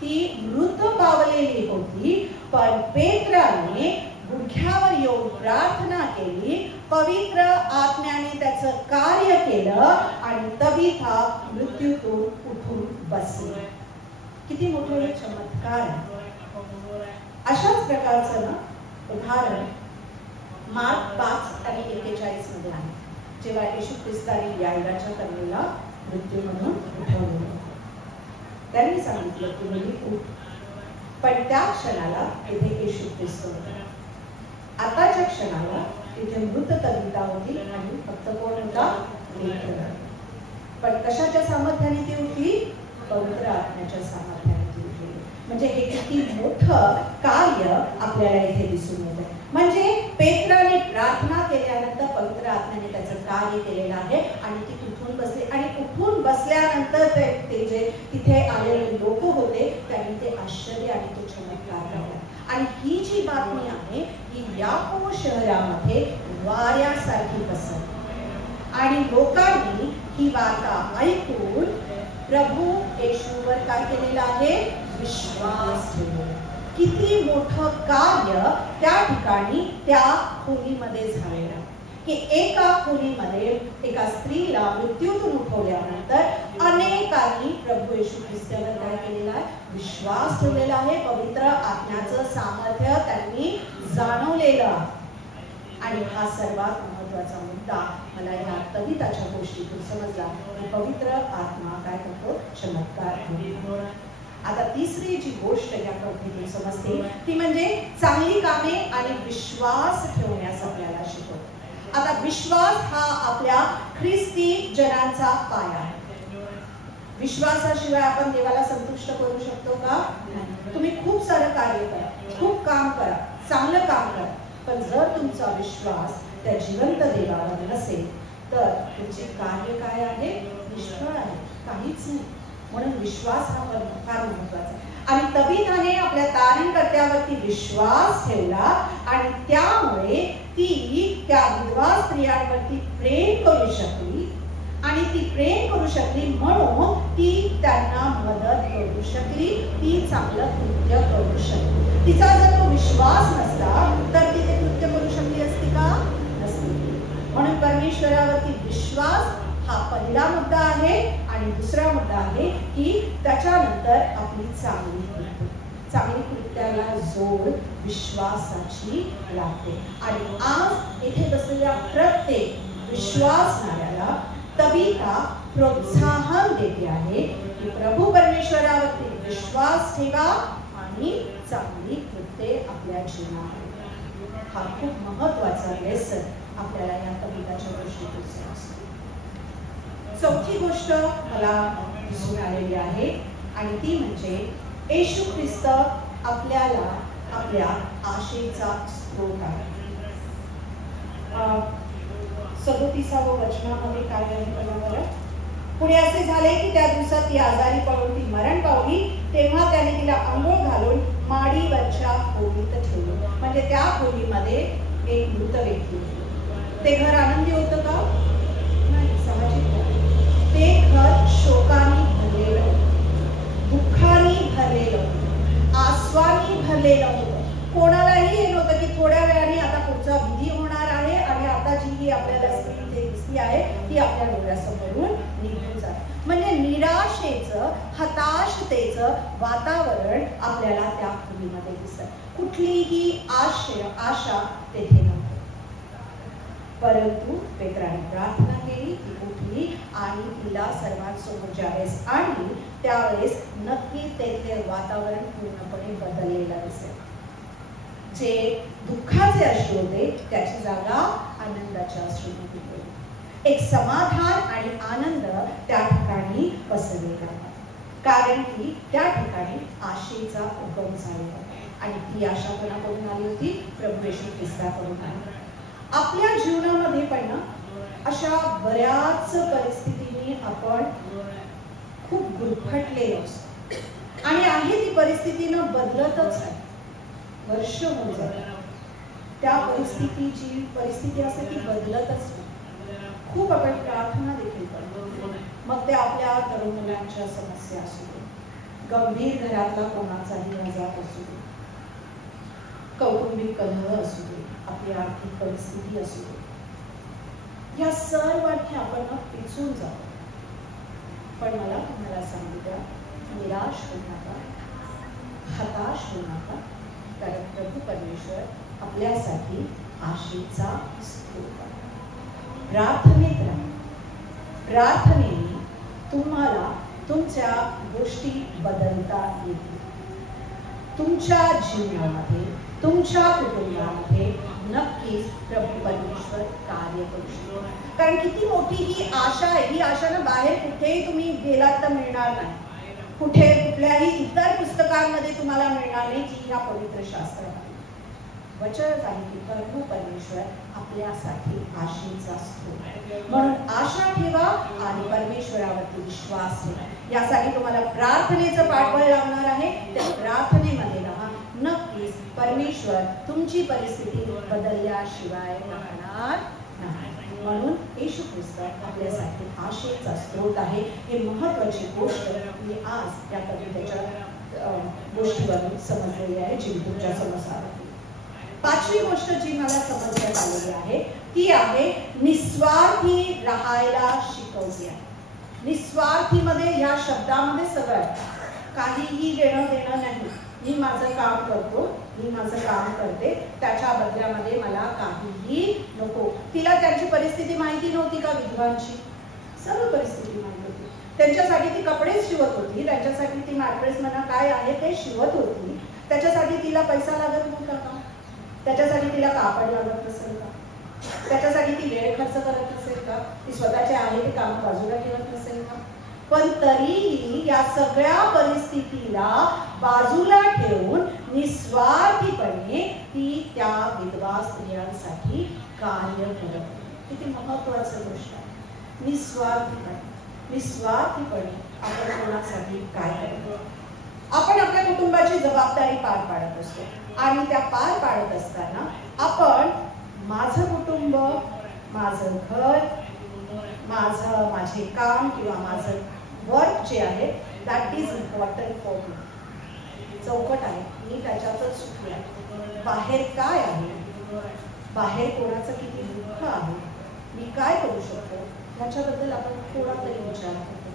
ती मृत पावलेली होती, पण पेत्राने गुडघ्यावर येऊन प्रार्थना केली, पवित्र आत्म्याने त्याचं कार्य केलं आणि तबीता मृत्यूतून उठून बसली. किती मोठे चमत्कार. अशाच प्रकारचं ना उदाहरण मार्क 5 आणि 41 मध्ये आहे, जेव्हा येशू ख्रिस्ताने याईराच्या कन्येला मृत्यूमधून उठवले. त्यांनी सांगितलं की मुली उठ, पण त्या क्षणाला तिथे येशू ख्रिस्त होता. आताच्या क्षणाला तिथे मृत तबीता होती आणि फक्त कोण होता? पेत्र. पण कशाच्या सामर्थ्याने ती उठली? पवित्र आत्म्याच्या सामर्थ्याने ती उठली. म्हणजे हे किती मोठं कार्य आपल्याला इथे दिसून येतं. म्हणजे पेत्राने प्रार्थना केल्यानंतर पवित्र आत्म्याने त्याचं कार्य केलेलं आहे आणि ती उठून बसली, आणि उठून बसल्यानंतर ते जे तिथे आलेले लोक होते त्यांनी ते आश्चर्य आणि तो चमत्कार पाहिला. आणि ही जी बातमी आहे ही याकोब शहरामध्ये वाऱ्यासारखी पसरली आणि लोकांनी ही वार्ता ऐकून प्रभू येशूवर काय केलेलं आहे? विश्वास ठेवला. किती मोठं कार्य त्या ठिकाणी त्या खोलीमध्ये झालेलं की एका खोलीमध्ये एका स्त्रीला मृत्यूतून उठवल्यानंतर अनेकांनी प्रभू येशू ख्रिस्तावर काय केलेला आहे? विश्वास ठेवलेला आहे. पवित्र आत्म्याचं सामर्थ्य त्यांनी जाणवलेलं. आणि हा सर्वात महत्वाचा मुद्दा मला या कविताच्या गोष्टीतून समजला की पवित्र आत्मा काय करतो? चमत्कार. आता तिसरी जी गोष्ट या कवितेतून समजते ती म्हणजे चांगली कामे आणि विश्वास ठेवण्यास आपल्याला शिकवतो. आता विश्वास हा आपल्या ख्रिस्ती जनांचा पाया आहे. विश्वासाशिवाय आपण देवाला संतुष्ट करू शकतो का? तुम्ही खूप सारं कार्य करा, खूप काम करा, चांगलं काम करा, पण जर तुमचा विश्वास त्या जिवंत देवावर नसेल तर तुमचे कार्य काय आहे? निष्फळ आहे, काहीच नाही. म्हणून विश्वास हा फार महत्वाचा आहे. आणि तबीताने आपल्या तारणकर्त्यावरती विश्वास ठेवला आणि त्यामुळे ती त्या विधवा स्त्रियांवरती प्रेम करू शकली आणि ती प्रेम करू शकली म्हणून ती त्यांना मदत करू शकली, ती चांगलं कृत्य करू शकली. तिचा जर तो विश्वास नसता तर ती ते कृत्य करू शकली असती का? नसती. म्हणून परमेश्वरावरती विश्वास हा पहिला मुद्दा आहे आणि दुसरा मुद्दा आहे की त्याच्यानंतर आपली चांगली कृत्य. चांगली कृत्याला जोड विश्वासाची लागते. आणि आज इथे बसलेल्या प्रत्येक विश्वासणाऱ्याला तबिता प्रोत्साहन देते आहे की प्रभू परमेश्वरावरती विश्वास ठेवा आणि चांगली कृत्ये आपल्या जीवनात. हा खूप महत्वाचा लेसन आपल्याला या कविताच्या दृष्टीतून असतो. चौथी गोष्ट मला दिसून आलेली आहे आणि ती म्हणजे येशू ख्रिस्त आपल्याला आपल्या आशेचा स्रोत आहे. 37व्या वचनामध्ये काय आहे बघा. पुढे असे झाले की त्या दिवसात ती आजारी पडून ती मरण पावली. तेव्हा त्याने तिला अंघोळ घालून माडीवरच्या खोलीत ठेवले. म्हणजे त्या खोलीमध्ये एक मृत व्यक्ती होती. ते घर आनंदी होतं का? नाही, साहजिक नाही. ते घर शोकाने भरलेलं, दुःखाने भरलेलं, आसवानी भरलेलं होतं. कोणालाही हे नव्हतं की थोड्या वेळाने आता पुढचा विधी होणार आहे आणि आता जी आपल्याला स्त्री दिसली आहे ती आपल्या डोळ्यासमोरून निघून जाते. म्हणजे निराशेचं, हताशतेचं वातावरण आपल्याला त्या खोलीमध्ये दिसतं. कुठलीही आशा तेथे नव्हती. परंतु पेत्राने प्रार्थना केली, ती उठली आणि तिला सर्वांसमोर ज्यावेळेस आणली त्यावेळेस नक्की तेथले वातावरण पूर्णपणे बदललेलं दिसेल. जे दुःखाचे अश्रू होते त्याची जागा आनंदाच्या अश्रूने दिली. एक समाधान आणि आनंद त्या ठिकाणी पसरलेला होता. कारण की त्या ठिकाणी आशेचा उगम झालेला आणि ती आशा कोणाकडून आली होती? प्रभू येशू ख्रिस्ताकडून आली. आपल्या जीवनामध्ये पण अशा बऱ्याच परिस्थितीने आपण खूप गुरफटलेलो असतो आणि आहे ती परिस्थितीनं बदलतच आहे. वर्ष होऊन जातात त्या परिस्थिती असते ती बदलतच नाही. खूप आपण प्रार्थना देखील करतो. मग ते आपल्या तरुण मुलांच्या समस्या असू दे, गंभीर घरातला कोणाचाही आजार असू दे, कौटुंबिक कलह असू दे, आपली आर्थिक परिस्थिती असू दे, या सर्वांनी आपण पिचून जातो. पण मला तुम्हाला सांगू द्या, निराश होऊ नका, हताश होऊ नका. कारण प्रभू परमेश्वर आपल्यासाठी आशेचा स्रोत आहे. प्रार्थनेत राहा. प्रार्थनेने तुम्हाला तुमच्या गोष्टी बदलता येतील. तुमच्या जीवनामध्ये, तुमच्या कुटुंबामध्ये नक्कीच प्रभू परमेश्वर कार्य करू शकतो. कारण किती मोठी ही आशा आहे. ही आशा ना बाहेर कुठेही तुम्ही गेलात तर मिळणार नाही. कुठे कुठल्याही इतर पुस्तकांमध्ये तुम्हाला मिळणार नाही जी या पवित्र शास्त्रात वचन आहे की प्रभू परमेश्वर आपल्यासाठी आशेचा स्रोत. म्हणून आशा ठेवा आणि परमेश्वरावरती विश्वास ठेवा. यासाठी तुम्हाला प्रार्थनेचं पाठबळ लागणार आहे. त्या प्रार्थनेमध्ये राहा. नक्कीच परमेश्वर तुमची परिस्थिती बदलल्याशिवाय राहणार नाही. म्हणून येशू ख्रिस्त आपल्यासाठी आशेचा स्रोत आहे. हे महत्वाची गोष्ट मी आज या कवितेच्या गोष्टीवरून समजलेली आहे जी तुमच्या समोर आली. पाचवी गोष्ट जी मला समजण्यात आलेली आहे ती आहे निस्वार्थी राहायला शिकवते आहे. निस्वार्थीमध्ये ह्या शब्दामध्ये सगळं आहे. काहीही घेणं देणं नाही. मी माझं काम करतो, मी माझं काम करते, त्याच्या बदल्यामध्ये मला काहीही नको. तिला त्यांची परिस्थिती माहिती नव्हती का? विधवांची सर्व परिस्थिती माहिती होती. त्यांच्यासाठी ती कपडेच शिवत होती, त्यांच्यासाठी ती मॅट्रेस म्हणा काय आहे ते शिवत होती. त्याच्यासाठी तिला पैसा लागत नव्हता का? त्याच्यासाठी तिला कापड लागत नसेल का? त्याच्यासाठी ती वेळ खर्च करत नसेल का? ती स्वतःचे आहे ते काम बाजूला ठेवत नसेल का? पण तरीही या सगळ्या परिस्थितीला बाजूला ठेवून निस्वार्थीपणे ती त्या विधवा स्त्रियांसाठी कार्य करत. किती महत्वाची गोष्ट आहे. निस्वार्थीपणे आपण कोणासाठी काय करतो? आपण आपल्या कुटुंबाची जबाबदारी पार पाडत असतो आणि त्या पार पाडत असताना आपण माझं कुटुंब, माझं घर, माझे काम किंवा माझं वर्क जे आहे that is important for me. चौकट आहे, मी त्याच्यातच सुखी आहे. बाहेर काय आहे, बाहेर कोणाचं किती दुःख आहे, मी काय करू शकतो ह्याच्याबद्दल आपण थोडा तरी विचार करतो.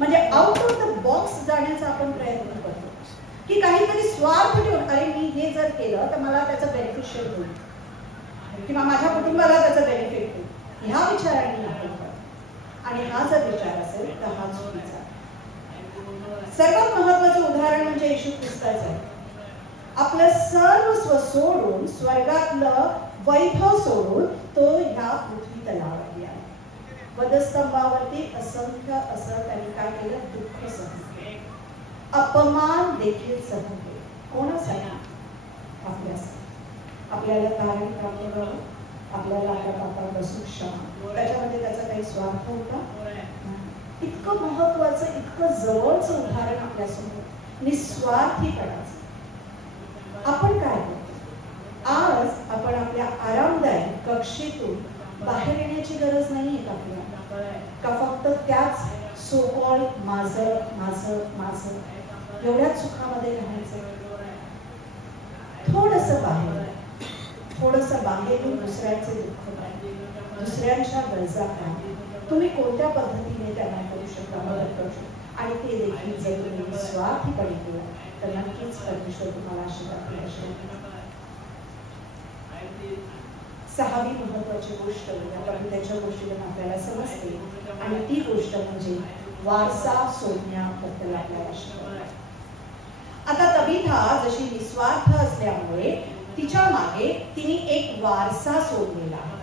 म्हणजे आउट ऑफ द बॉक्स जाण्याचा आपण प्रयत्न करतो की काहीतरी स्वार्थ ठेवून, अरे मी हे जर केलं तर मला त्याचं बेनिफिशियल होईल किंवा माझ्या कुटुंबाला त्याचं बेनिफिट होईल, ह्या विचाराने आपण करतो. आणि हा जर विचार असेल तर हा चुकीचा. सर्वात महत्वाचं उदाहरण म्हणजे येशू ख्रिस्ताचं आहे. आपलं सर्वस्व सोडून, स्वर्गातलं वैभव सोडून तो ह्या पृथ्वी तलावरती आहे. वधस्तंभावरती असंख्य असं त्यांनी काय केलं, दुःख सहन केलं, अपमान देखील सहन केले. कोणासाठी? आपल्यासाठी. आपल्याला तारण प्राप्त व्हावं, आपल्याला आपल्या पापापासून क्षमा. त्याच्यामध्ये त्याचा काही स्वार्थ होता? इतकं महत्वाचं, इतकं जवळचं उदाहरण आपल्यासमोर, निस्वार्थीपणाचं. आपण काय करतो? आज आपण आपल्या आरामदायक कक्षेतून बाहेर येण्याची गरज नाही आहे आपल्याला, का फक्त त्याच सो कॉल्ड माझं माझं माझं एवढ्याच सुखामध्ये राहायचं? थोडंसं बाहेर येऊन दुसऱ्यांचे दुःख काय, दुसऱ्यांच्या गरजा काय, तुम्ही कोणत्या पद्धतीने त्यांना करू शकता, मदत करू शकता, आणि ते देखील जर तुम्ही स्वार्थीपणे केलं तर नक्कीच परमेश्वर तुम्हाला आशीर्वाद देईल. सहावी महत्वाची गोष्ट म्हणजे त्याच्या गोष्टीतून आपल्याला समजते, आणि ती गोष्ट म्हणजे वारसा सोडण्याबद्दल आपल्याला शिकवलं. आता तबिथा जशी निस्वार्थ असल्यामुळे तिच्या मागे तिने एक वारसा सोडलेला आहे,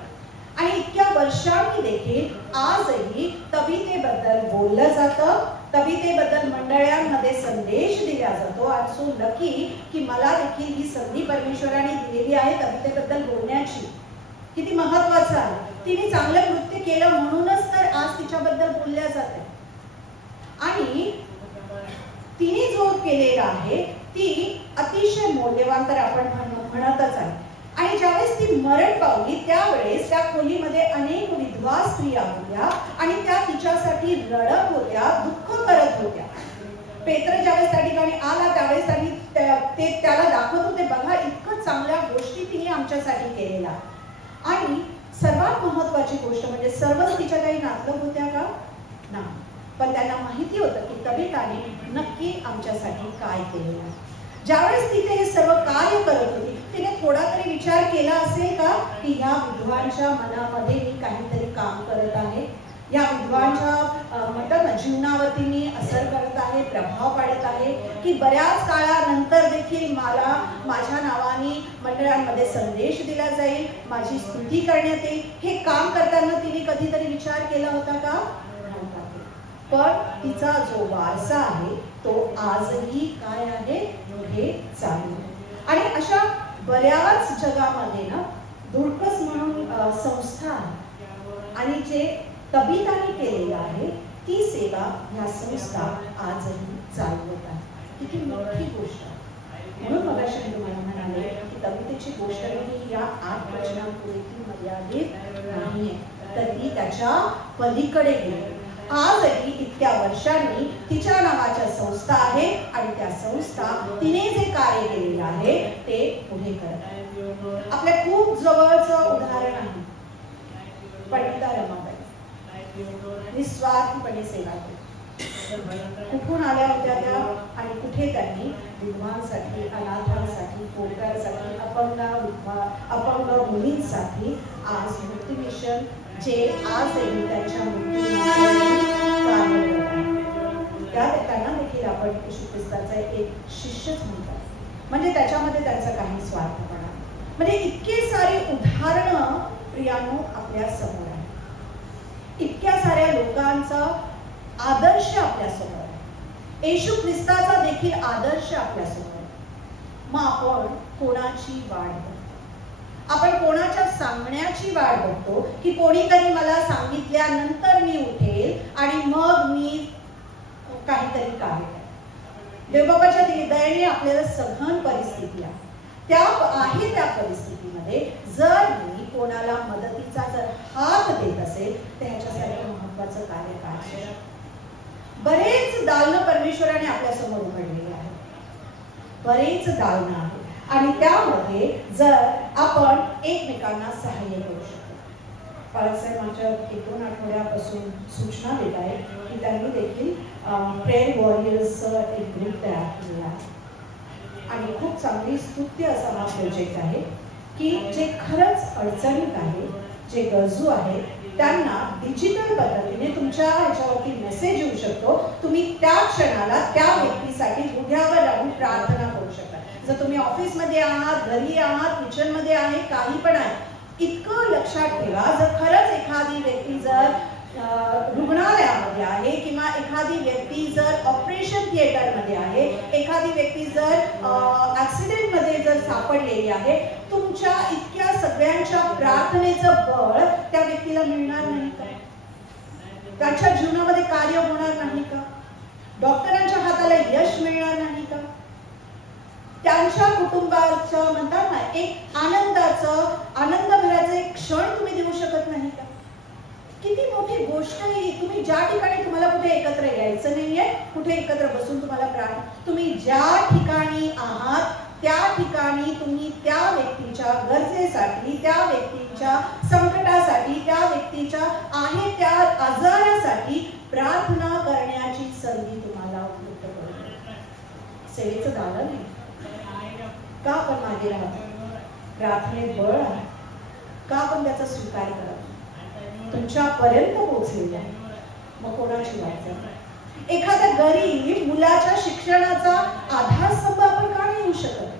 आणि इतक्या वर्षांनी देखील आजही तबितेबद्दल बोललं जातं, तबितेबद्दल मंडळांमध्ये संदेश दिला जातो. आणि सो लकी की मला देखील ही संधी परमेश्वराने दिलेली आहे तबितेबद्दल बोलण्याची. किती महत्वाचं आहे. तिने चांगलं कृत्य केलं म्हणूनच तर आज तिच्याबद्दल बोलल्या जाते. आणि तिने जो केलेला आहे ती अतिशय मौल्यवान तर आपण म्हणतच आहे. आणि ज्यावेळेस ती मरण पावली त्यावेळेस त्या खोलीमध्ये अनेक विधवा स्त्रिया होत्या, आणि त्या तिच्यासाठी रडत होत्या, दुःख करत होत्या. पेत्र ज्यावेळेस त्या ठिकाणी आला त्यावेळेस त्यांनी ते त्याला दाखवत होते, बघा इतकं चांगल्या गोष्टी तिने आमच्यासाठी केलेल्या. आणि सर्वात महत्वाची गोष्ट म्हणजे सर्वच तिच्या काही नातलग होत्या का? नाही, पण त्यांना माहिती होतं की तबिताने नक्की आमच्यासाठी काय केलेलं आहे. ज्यावेळेस तिथे हे सर्व कार्य करत होती तिने थोडा तरी विचार केला असेल का की ह्या विधवांच्या मनामध्ये मी काहीतरी काम करत आहे, या विधवांच्या म्हणतात ना जीवनावरती मी असर करत आहे, प्रभाव पाडत आहे, की बऱ्याच काळानंतर देखील मला माझ्या नावाने मंडळांमध्ये संदेश दिला जाईल, माझी स्तुती करण्यात येईल. हे काम करताना तिने कधीतरी विचार केला होता का? पण तिचा जो वारसा आहे तो आजही काय आहे, हे चालू. आणि अशा बऱ्याच जगामध्ये ना दुर्कस म्हणून संस्था आहे, आणि जे तबिताने केलेलं आहे ती सेवा ह्या संस्था आजही चालवत आहे. किती मोठी गोष्ट आहे. म्हणून मगाशी मी तुम्हाला म्हणाले की तबितेची गोष्ट ही या 8 वचनांपुरती मर्यादित नाहीये, तर ती त्याच्या पलीकडे गेली. आजही इतक्या वर्षांनी तिच्या नावाच्या संस्था आहे, आणि त्या संस्था तिने जे कार्य केलेलं आहे ते पुढे करत आहे. आपल्या खूप जवळचं उदाहरण आहे पंडिता रमाबाई. निस्वार्थीपणे सेवा केली. कुठून आल्या होत्या त्या, आणि कुठे त्यांनी विधवांसाठी, अनाथांसाठी, पोरगांसाठी, अपंग मुलींसाठी आज मुक्ती मिशन जे आजही त्यांच्या त्यांना देखील आपण येशू ख्रिस्ताचा एक शिष्यच म्हणतात. म्हणजे त्याच्यामध्ये त्यांचा काही स्वार्थपणा. म्हणजे इतके सारे उदाहरणं प्रियानो आपल्या समोर आहे, इतक्या साऱ्या लोकांचा आदर्श आपल्या समोर आहे, येशू ख्रिस्ताचा देखील आदर्श आपल्या समोर आहे. मग आपण कोणाची वाट बघतो? आपण कोणाच्या सांगण्याची वाट बघतो की कोणीतरी मला सांगितल्यानंतर मी उठेल आणि मग मी काहीतरी कार्य करेन. देवबाबाच्या दयाने आपल्याला सघन परिस्थिती आहे, त्या परिस्थितीमध्ये जर मी कोणाला मदतीचा जर हात देत असेल तर ह्याच्यासाठी महत्वाचं कार्य काय असेल? बरेच दालनं परमेश्वराने आपल्या समोर उघडलेली आहे, बरेच दालनं आहेत, आणि त्यामध्ये जर आपण एकमेकांना सहाय्य करू शकतो, बाळासाहेब माझ्या 1-2 आठवड्यापासून सूचना देत आहेत की त्यांनी देखील प्रेयर वॉरियर्सचं एक ग्रुप तयार केलेला आहे आणि खूप चांगली स्तुत्य असा हा प्रोजेक्ट आहे की जे खरंच अडचणीत आहे, जे गरजू आहेत त्यांना डिजिटल पद्धतीने तुमच्या ह्याच्यावरती मेसेज येऊ शकतो. तुम्ही त्या क्षणाला त्या व्यक्तीसाठी उद्यावर राहून प्रार्थना करू शकता. जर तुम्ही ऑफिसमध्ये आहात, घरी आहात, किचनमध्ये आहे, काही पण आहे, इतकं लक्षात ठेवा, जर खरंच एखादी व्यक्ती जर रुग्णालयामध्ये आहे किंवा एखादी व्यक्ती जर ऑपरेशन थिएटरमध्ये आहे, एखादी व्यक्ती जर ऍक्सिडेंटमध्ये जर सापडलेली आहे, तुमच्या इतक्या सगळ्यांच्या प्रार्थनेचं बळ त्या व्यक्तीला मिळणार नाही का? त्याच्या जीवनामध्ये कार्य होणार नाही का? डॉक्टरांच्या हाताला यश मिळणार नाही का? त्यांच्या कुटुंबाचं म्हणतात ना एक आनंदभराचं एक क्षण तुम्ही देऊ शकत नाही का? किती मोठी गोष्ट ही. तुम्ही ज्या ठिकाणी तुम्हाला कुठे एकत्र यायचं नाहीये, कुठे एकत्र बसून तुम्हाला तुम्ही ज्या ठिकाणी आहात त्या ठिकाणी तुम्ही त्या व्यक्तीच्या गरजेसाठी, त्या व्यक्तीच्या संकटासाठी, त्या व्यक्तीच्या आहे त्या आजारासाठी प्रार्थना करण्याची संधी तुम्हाला उपलब्ध करून सेवेचं दालन नाही का? आपण मागे राहतो? प्रार्थनेत बळ आहे का? आपण त्याचा स्वीकार करत तुमच्यापर्यंत पोहोचलेला मग कोणाची वाट? एखाद्या गरीब मुलाच्या शिक्षणाचा आधारस्तंभ आपण का नाही होऊ शकत?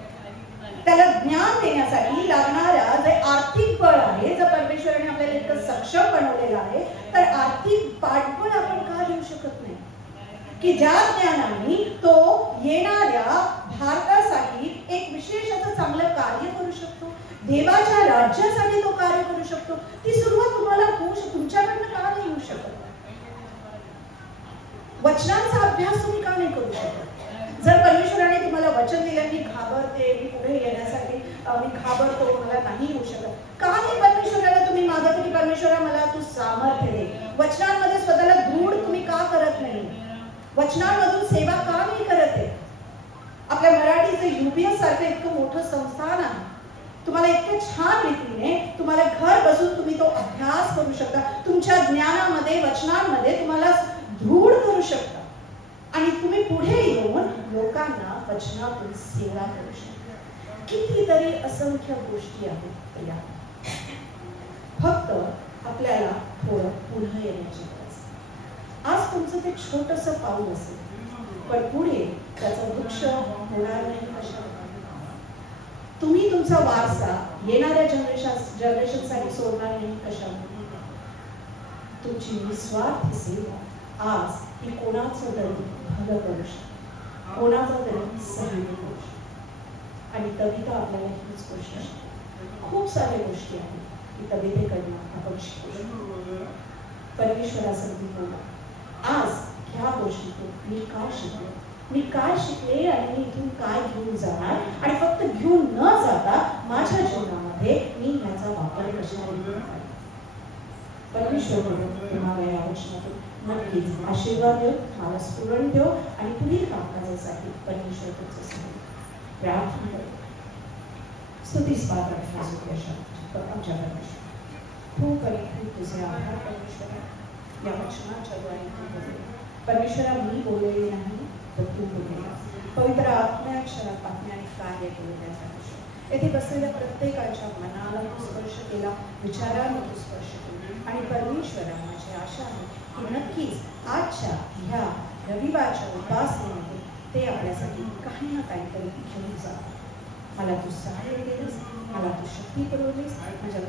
त्याला ज्ञान देण्यासाठी लागणारा जे आर्थिक बळ आहे, जर परमेश्वराने आपल्याला इतकं सक्षम बनवलेलं आहे, तर आर्थिक पाठबळ आपण का देऊ शकत नाही की ज्या ज्ञानाने तो येणाऱ्या भारतासाठी एक विशेष असं चांगलं कार्य करू शकतो, देवाच्या राज्यासाठी तो कार्य करू शकतो. ती सुरुवात तुम्हाला होऊ शकतो, तुमच्याकडनं का नाही होऊ शकत? वचनांचा अभ्यास तुम्ही का नाही करू शकत? जर परमेश्वराने तुम्हाला वचन दिलं की घाबरते, मी पुढे येण्यासाठी मी घाबरतो, मला नाही होऊ शकत, का नाही परमेश्वराला तुम्ही मागत की परमेश्वरा मला तू सामर्थ्य दे? वचनांमध्ये स्वतःला दृढ तुम्ही का करत नाही? वचनांमधून सेवा का नाही करत आहे? आपल्या मराठीचं UPS सारखं इतकं मोठं संस्थान आहे, तुम्हाला इतक्या छान रीतीने तुम्हाला घर बसून तुम्ही तो अभ्यास करू शकता, तुमच्या ज्ञानामध्ये वचनांमध्ये तुम्हाला दृढ करू शकता आणि तुम्ही पुढे येऊन लोकांना वचनातून सेवा करू शकता. कितीतरी असंख्य गोष्टी आहेत या. फक्त आपल्याला थोडं पुढे येण्याची गरज. आज तुमचं ते छोटंसं पाऊल असेल, पण पुढे त्याचा वृक्ष होणार नाही कशा? तुम्ही तुमचा वारसा येणाऱ्या जनरेशनसाठी सोडणार नाही कशा? तुमची निस्वार्थ सेवा आज ही कोणाचं तरी भलं करू शकते, कोणाचं तरी सहन करू शकते. आणि कविता आपल्याला हीच गोष्ट आहे. खूप साऱ्या गोष्टी आहेत की कवितेकडनं आपण शिकू शकतो. परमेश्वरासाठी बोला, आज ह्या गोष्टीतून मी काय शिकले, मी काय शिकले आणि मी इथून काय घेऊन जाणार, आणि फक्त घेऊन न जाता माझ्या जीवनामध्ये मी ह्याचा वापर कशा करणार. परमेश्वर तुम्हाला या वचनातून नक्कीच आशीर्वाद देव, मला स्फुरण देव आणि पुढील कामकाजासाठी परमेश्वर तुमचं सहाय्य. प्रार्थना करतो. स्तुतीस पात्र आमच्या परमेश्वर, खूप आणि खूप तुझे आभार परमेश्वरा. या वचनाच्या द्वारे परमेश्वरा मी बोललेली नाही तर तू बोललेला, पवित्र आत्म्याने कार्य केलं त्याचा विषय. येथे बसलेल्या प्रत्येकाच्या मनाला तू स्पर्श केला, विचारांना तू स्पर्श केला. आणि परमेश्वरा माझी आशा आहे की नक्कीच आजच्या ह्या रविवारच्या उपासनेमध्ये ते आपल्यासाठी काही ना काहीतरी घेऊन जा. मला तू सहाय्य केलंस, मला तू शक्ती पुरवलीस, माझ्या